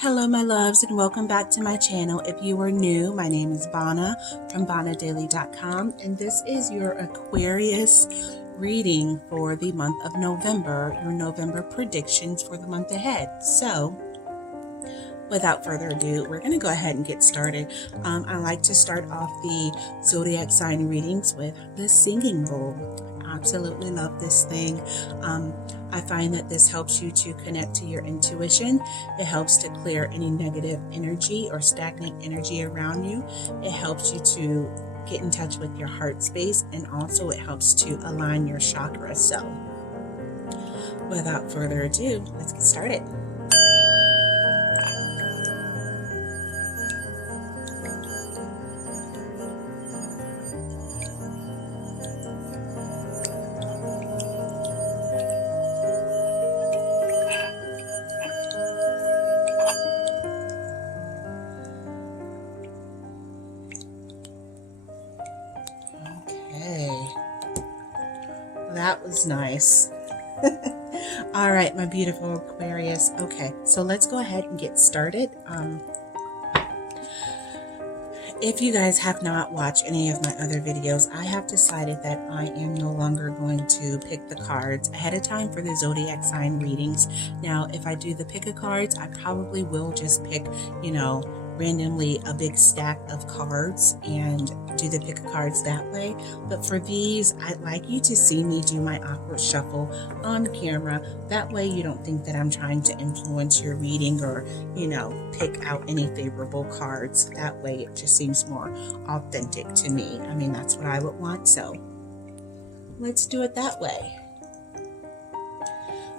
Hello my loves, and welcome back to my channel. If you are new, my name is Vonna from VonnaDailey888, and this is your Aquarius reading for the month of November, your November predictions for the month ahead. So without further ado, we're going to go ahead and get started. I like to start off the zodiac sign readings with the singing bowl. Absolutely love this thing. I find that this helps you to connect to your intuition. It helps to clear any negative energy or stagnant energy around you. It helps you to get in touch with your heart space, and also it helps to align your chakras. So without further ado, let's get started. That was nice. All right, my beautiful Aquarius. Okay, so let's go ahead and get started. If you guys have not watched any of my other videos, I have decided that I am no longer going to pick the cards ahead of time for the zodiac sign readings. Now, if I do the pick a cards, I probably will just pick, randomly a big stack of cards and do the pick a cards that way. But for these, I'd like you to see me do my awkward shuffle on camera. That way you don't think that I'm trying to influence your reading or, pick out any favorable cards. That way it just seems more authentic to me. I mean, that's what I would want. So let's do it that way.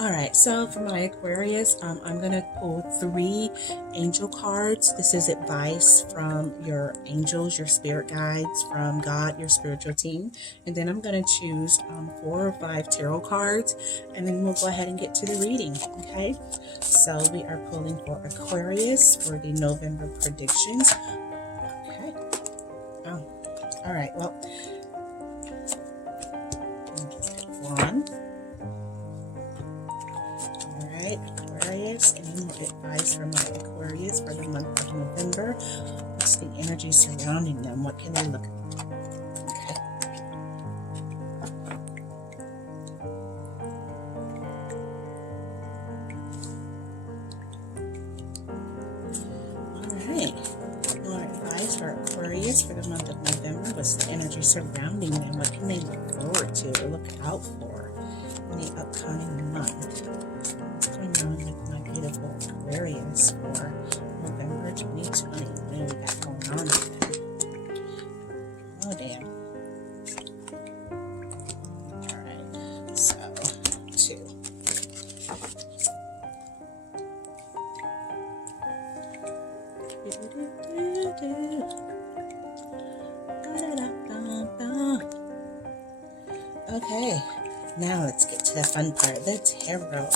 Alright, so for my Aquarius, I'm going to pull 3 angel cards. This is advice from your angels, your spirit guides, from God, your spiritual team. And then I'm going to choose 4 or 5 tarot cards, and then we'll go ahead and get to the reading, okay? So we are pulling for Aquarius for the November predictions. Okay. Oh, alright, well, one. Aquarius, any more advice from my Aquarius for the month of November? What's the energy surrounding them? What can they look at? Okay. Alright. More advice for Aquarius for the month of November. What's the energy surrounding them? What can they look forward to or look out for in the upcoming month? With my beautiful Aquarius for November 2020. What do we got going on today? Oh, damn. Alright, so 2. Okay, now let's get to the fun part, the tarot.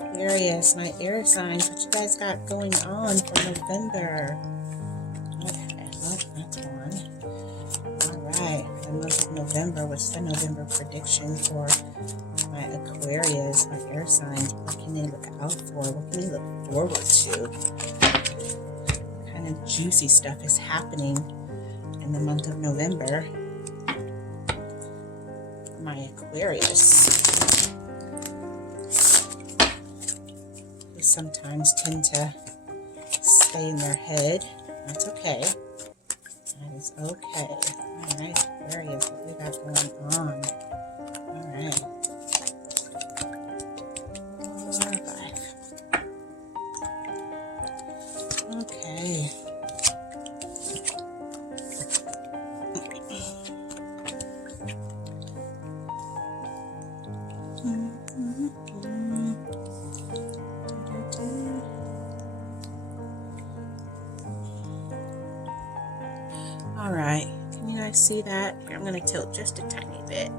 Aquarius, my air signs, what you guys got going on for November? Okay, well, that's one. Alright, the month of November, what's the November prediction for my Aquarius, my air signs? What can they look out for? What can they look forward to? What kind of juicy stuff is happening in the month of November? My Aquarius. Sometimes tend to stay in their head. That's okay. That is okay. Alright, Aquarius, what we got going on? Alright. 4, 5. Okay. Alright, can you guys see that? Here, I'm going to tilt just a tiny bit.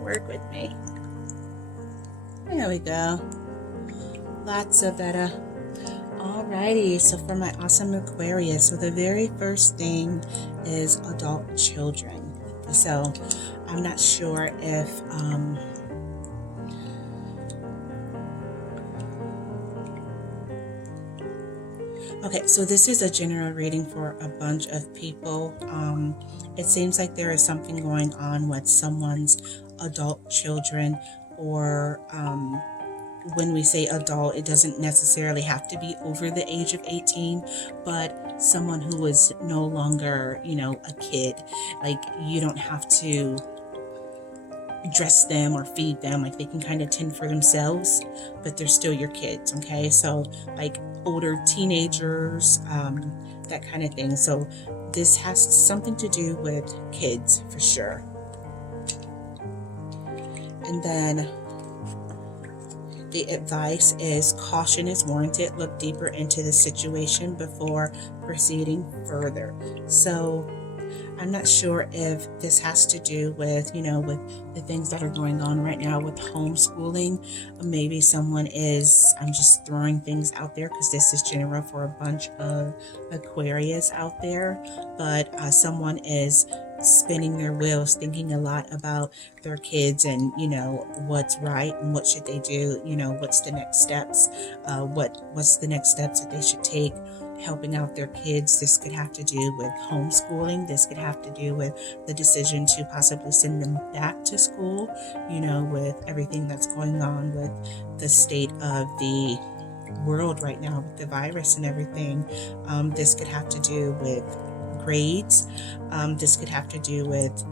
Work with me. There we go. Lots of better. Alrighty, so for my awesome Aquarius, so the very first thing is adult children. So I'm not sure if Okay, so this is a general reading for a bunch of people. It seems like there is something going on with someone's adult children, or when we say adult, it doesn't necessarily have to be over the age of 18, but someone who is no longer, a kid. Like, you don't have to dress them or feed them. Like, they can kind of tend for themselves, but they're still your kids. Okay, so like older teenagers, that kind of thing. So this has something to do with kids for sure. And then the advice is caution is warranted. Look deeper into the situation before proceeding further. So I'm not sure if this has to do with, with the things that are going on right now with homeschooling. Maybe someone is, I'm just throwing things out there because this is general for a bunch of Aquarius out there, but someone is spinning their wheels, thinking a lot about their kids and, what's right and what should they do, what's the next steps, what's the next steps that they should take, helping out their kids. This could have to do with homeschooling. This could have to do with the decision to possibly send them back to school, with everything that's going on with the state of the world right now with the virus and everything. This could have to do with grades. This could have to do with,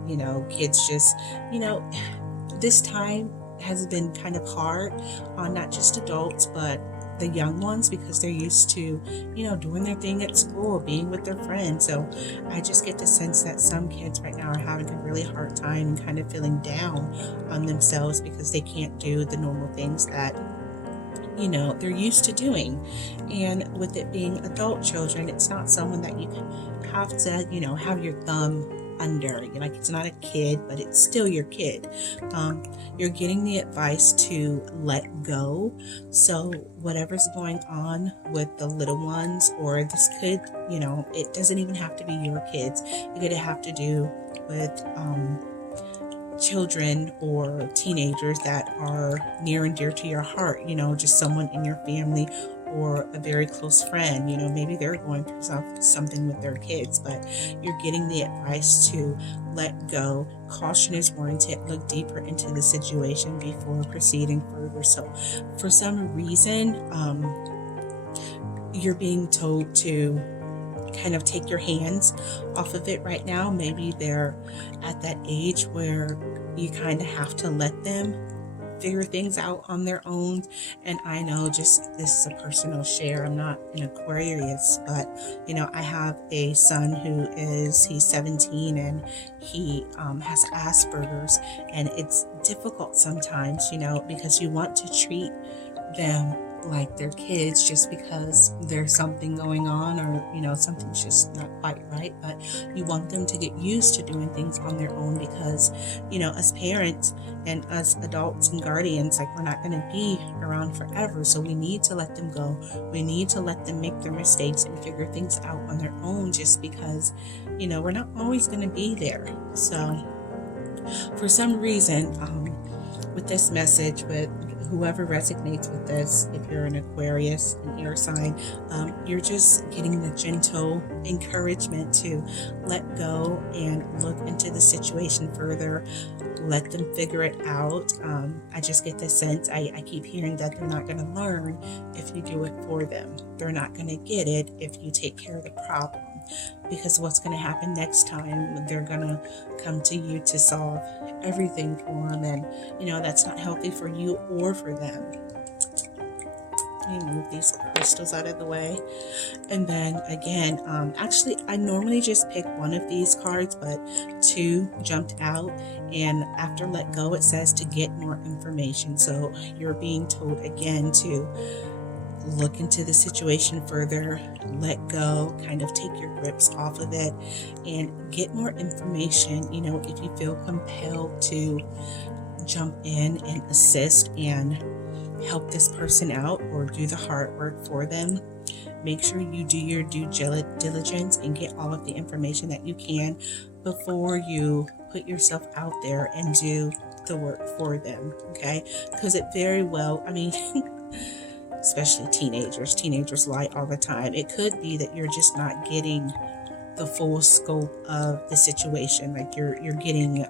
kids just, this time has been kind of hard on not just adults, but the young ones, because they're used to, doing their thing at school, being with their friends. So I just get the sense that some kids right now are having a really hard time and kind of feeling down on themselves because they can't do the normal things that they're used to doing. And with it being adult children, it's not someone that you have to, have your thumb under. Like, it's not a kid, but it's still your kid. You're getting the advice to let go. So whatever's going on with the little ones, or this could, it doesn't even have to be your kids. It could have to do with children or teenagers that are near and dear to your heart, just someone in your family or a very close friend. Maybe they're going through something with their kids, but you're getting the advice to let go. Caution is warranted. Look deeper into the situation before proceeding further. So for some reason, you're being told to kind of take your hands off of it right now. Maybe they're at that age where you kind of have to let them figure things out on their own. And I know, just this is a personal share, I'm not an Aquarius, but I have a son he's 17, and he has Asperger's, and it's difficult sometimes, because you want to treat them like they're kids just because there's something going on, or something's just not quite right, but you want them to get used to doing things on their own, because as parents and as adults and guardians, like, we're not going to be around forever, so we need to let them go. We need to let them make their mistakes and figure things out on their own, just because we're not always going to be there. So for some reason, with this message, with whoever resonates with this, if you're an Aquarius, an air sign, you're just getting the gentle encouragement to let go and look into the situation further. Let them figure it out. I just get the sense, I keep hearing that they're not going to learn if you do it for them. They're not going to get it if you take care of the problem, because what's going to happen next time, they're going to come to you to solve everything for them, and that's not healthy for you or for them. Let me move these crystals out of the way. And then again, actually I normally just pick one of these cards, but two jumped out, and after let go, it says to get more information. So you're being told again to look into the situation further, let go, kind of take your grips off of it, and get more information. If you feel compelled to jump in and assist and help this person out, or do the hard work for them, make sure you do your due diligence and get all of the information that you can before you put yourself out there and do the work for them. Okay, because it very well, especially teenagers. Teenagers lie all the time. It could be that you're just not getting the full scope of the situation. Like you're getting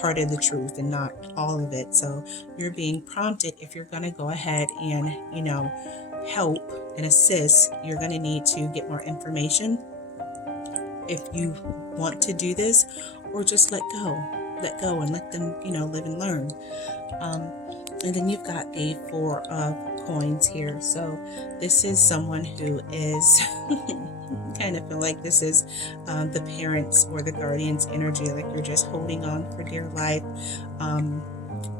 part of the truth and not all of it. So you're being prompted, if you're going to go ahead and, help and assist, you're going to need to get more information if you want to do this, or just let go and let them, live and learn. And then you've got a 4 of coins here. So this is someone who is kind of feel like this is the parents or the guardian's energy, like you're just holding on for dear life.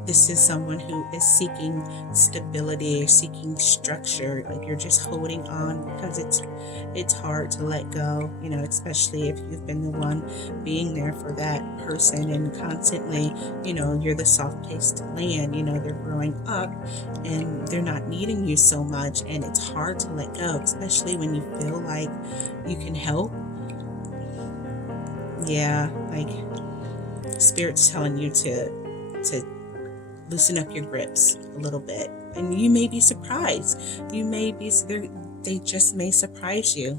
This is someone who is seeking stability, seeking structure, like you're just holding on because it's hard to let go, especially if you've been the one being there for that person and constantly, you're the soft place to land, they're growing up and they're not needing you so much, and it's hard to let go, especially when you feel like you can help. Yeah, like Spirit's telling you to loosen up your grips a little bit, and you may be surprised. They just may surprise you.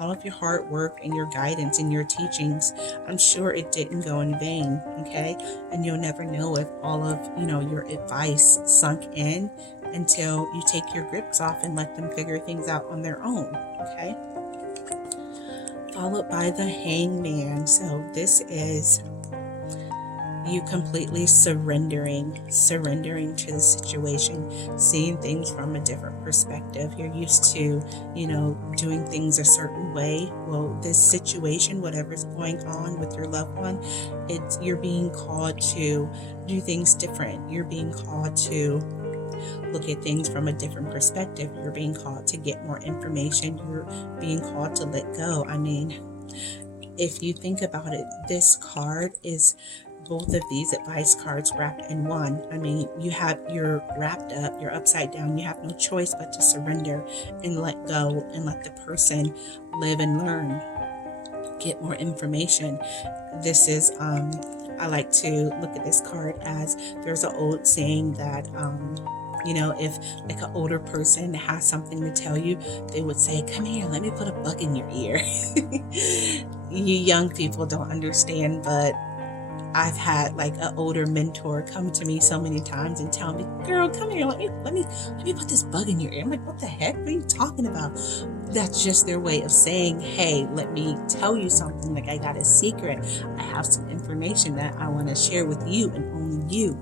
All of your hard work and your guidance and your teachings, I'm sure it didn't go in vain. Okay, and you'll never know if all of your advice sunk in until you take your grips off and let them figure things out on their own. Okay, followed by the Hangman. So this is you completely surrendering to the situation, seeing things from a different perspective. You're used to, doing things a certain way. Well, this situation, whatever's going on with your loved one, you're being called to do things different. You're being called to look at things from a different perspective. You're being called to get more information. You're being called to let go. I mean, if you think about it, this card is both of these advice cards wrapped in one. I mean, you're wrapped up, you're upside down. You have no choice but to surrender and let go and let the person live and learn, get more information. This is, I like to look at this card as there's an old saying that, if like an older person has something to tell you, they would say, come here, let me put a bug in your ear. You young people don't understand, but I've had like an older mentor come to me so many times and tell me, girl, come here, let me put this bug in your ear. I'm like, what the heck? What are you talking about? That's just their way of saying, hey, let me tell you something. Like, I got a secret. I have some information that I want to share with you and only you.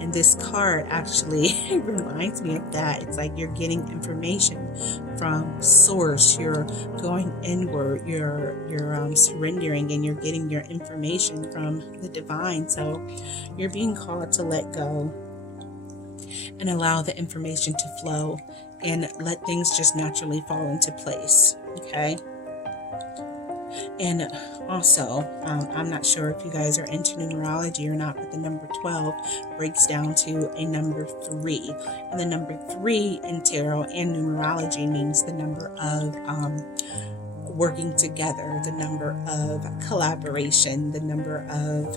And this card actually reminds me of that. It's like you're getting information from source. You're going inward. You're surrendering, and you're getting your information from the divine. So you're being called to let go and allow the information to flow and let things just naturally fall into place. Okay. And also, I'm not sure if you guys are into numerology or not, but the number 12 breaks down to a number 3. And the number 3 in tarot and numerology means the number of working together, the number of collaboration, the number of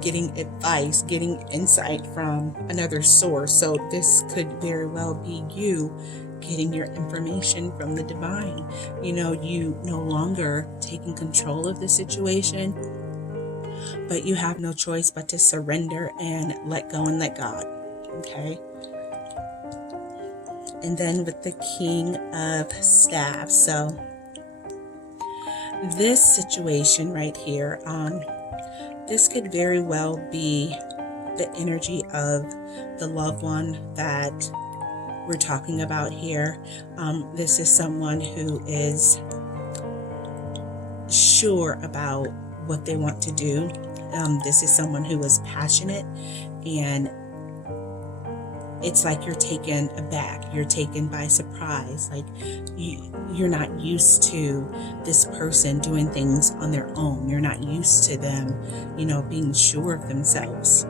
getting advice, getting insight from another source. So this could very well be you getting your information from the divine. You no longer taking control of the situation, but you have no choice but to surrender and let go and let God. Okay. And then with the King of Staffs. So this situation right here, this could very well be the energy of the loved one that we're talking about here. This is someone who is sure about what they want to do. This is someone who is passionate, and it's like you're taken aback. You're taken by surprise. Like you're not used to this person doing things on their own. You're not used to them, being sure of themselves.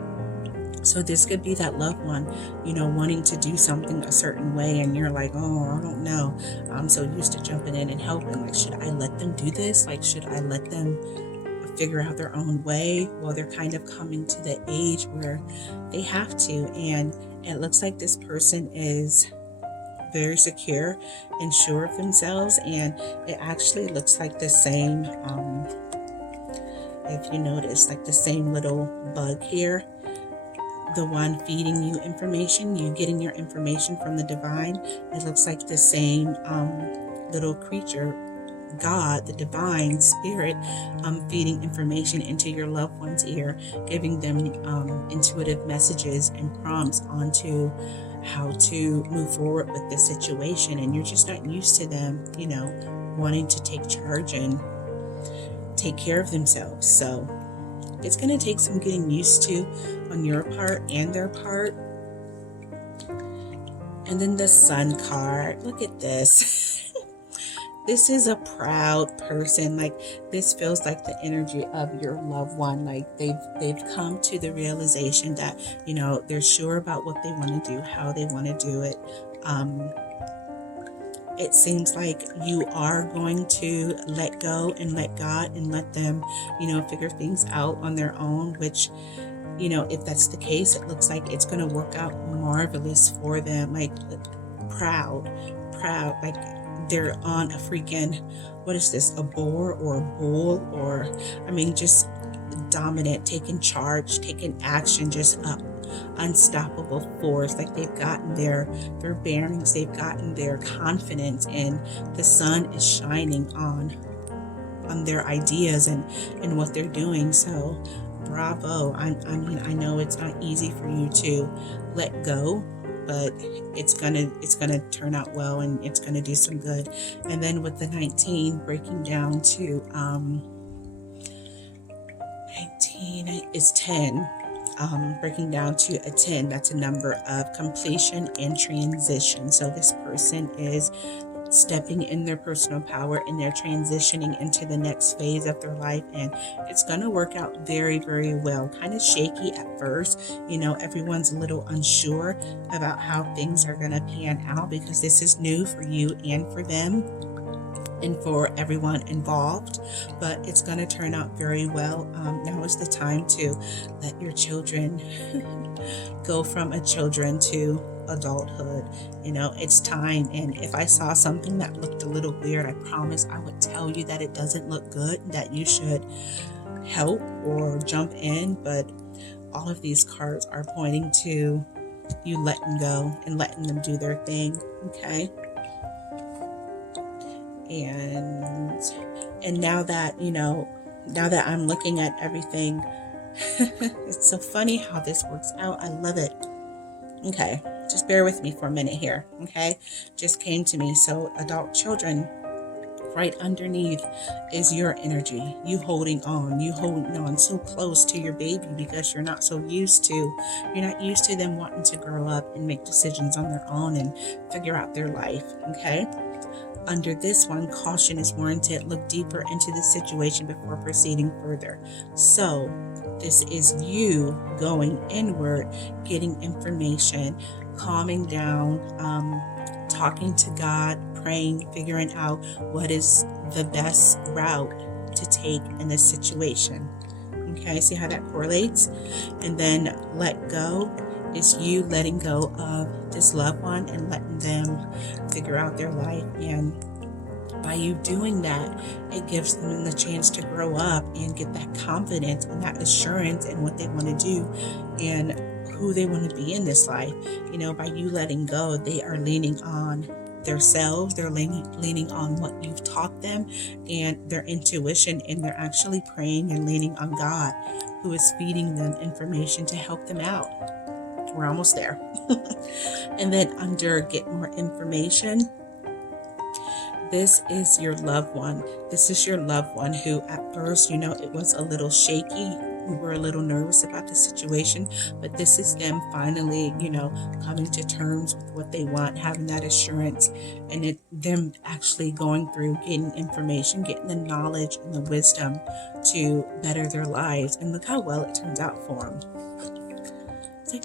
So this could be that loved one, wanting to do something a certain way, and you're like, oh, I don't know. I'm so used to jumping in and helping. Like, should I let them do this? Like, should I let them figure out their own way? Well, they're kind of coming to the age where they have to, and It looks like this person is very secure and sure of themselves, and it actually looks like the same, if you notice, like the same little bug here, the one feeding you information, you getting your information from the divine. It looks like the same little creature, God, the divine spirit, feeding information into your loved one's ear, giving them intuitive messages and prompts onto how to move forward with the situation. And you're just not used to them, wanting to take charge and take care of themselves. So it's going to take some getting used to on your part and their part. And then the Sun card, look at this. This is a proud person. Like, this feels like the energy of your loved one. Like they've come to the realization that, they're sure about what they want to do, how they want to do it. It seems like you are going to let go and let God and let them, figure things out on their own, which, if that's the case, it looks like it's going to work out marvelous for them. Like, proud, like they're on a freaking, what is this, a boar or a bull, or, just dominant, taking charge, taking action, just unstoppable force. Like, they've gotten their bearings, they've gotten their confidence, and the sun is shining on their ideas and what they're doing. So bravo. I know it's not easy for you to let go, but it's gonna turn out well, and it's gonna do some good. And then with the 19 breaking down to 19 is 10, breaking down to a 10, that's a number of completion and transition. So this person is stepping in their personal power, and they're transitioning into the next phase of their life, and it's going to work out very, very well. Kind of shaky at first, everyone's a little unsure about how things are going to pan out, because this is new for you and for them and for everyone involved, but it's going to turn out very well. Now is the time to let your children go from children to adulthood. It's time. And if I saw something that looked a little weird, I promise I would tell you that it doesn't look good, that you should help or jump in. But all of these cards are pointing to you letting go and letting them do their thing. Okay. And now that I'm looking at everything, it's so funny how this works out. I love it. Okay, just bear with me for a minute here. Okay, just came to me. So adult children, right underneath is your energy. You holding on so close to your baby, because you're not used to them wanting to grow up and make decisions on their own and figure out their life. Okay. Under this one, caution is warranted. Look deeper into the situation before proceeding further. So this is you going inward, getting information, calming down, talking to God, praying, figuring out what is the best route to take in this situation. Okay, see how that correlates? And then let go is you letting go of this loved one and letting them figure out their life. And by you doing that, it gives them the chance to grow up and get that confidence and that assurance in what they want to do and who they want to be in this life. By you letting go, they are leaning on themselves, they're leaning on what you've taught them and their intuition, and they're actually praying and leaning on God, who is feeding them information to help them out. We're almost there. And then under get more information, this is your loved one. This is your loved one who at first, it was a little shaky. We were a little nervous about the situation, but this is them finally, coming to terms with what they want, having that assurance, and them actually going through, getting information, getting the knowledge and the wisdom to better their lives. And look how well it turns out for them.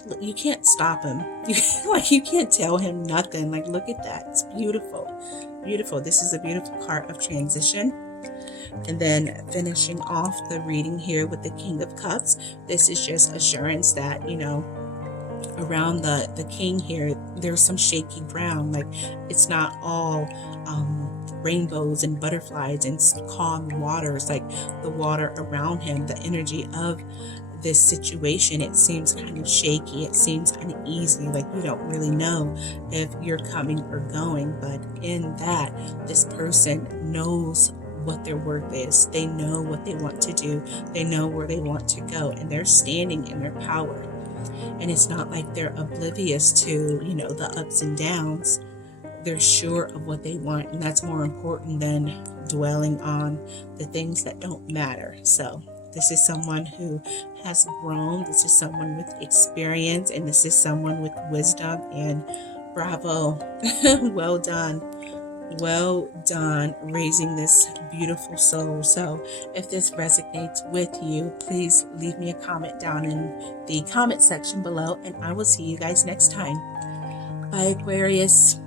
Like, you can't stop him. You can't tell him nothing. Like, look at that. It's beautiful. Beautiful. This is a beautiful card of transition. And then finishing off the reading here with the King of Cups. This is just assurance that, around the king here, there's some shaky ground. Like, it's not all rainbows and butterflies and calm waters. Like, the water around him, the energy of this situation, it seems kind of shaky, it seems uneasy, like you don't really know if you're coming or going. But in that, this person knows what their worth is. They know what they want to do, they know where they want to go, and they're standing in their power. And it's not like they're oblivious to, you know, the ups and downs. They're sure of what they want, and that's more important than dwelling on the things that don't matter. So this is someone who has grown. This is someone with experience, and this is someone with wisdom. And bravo. Well done. Well done raising this beautiful soul. So if this resonates with you, please leave me a comment down in the comment section below, and I will see you guys next time. Bye, Aquarius.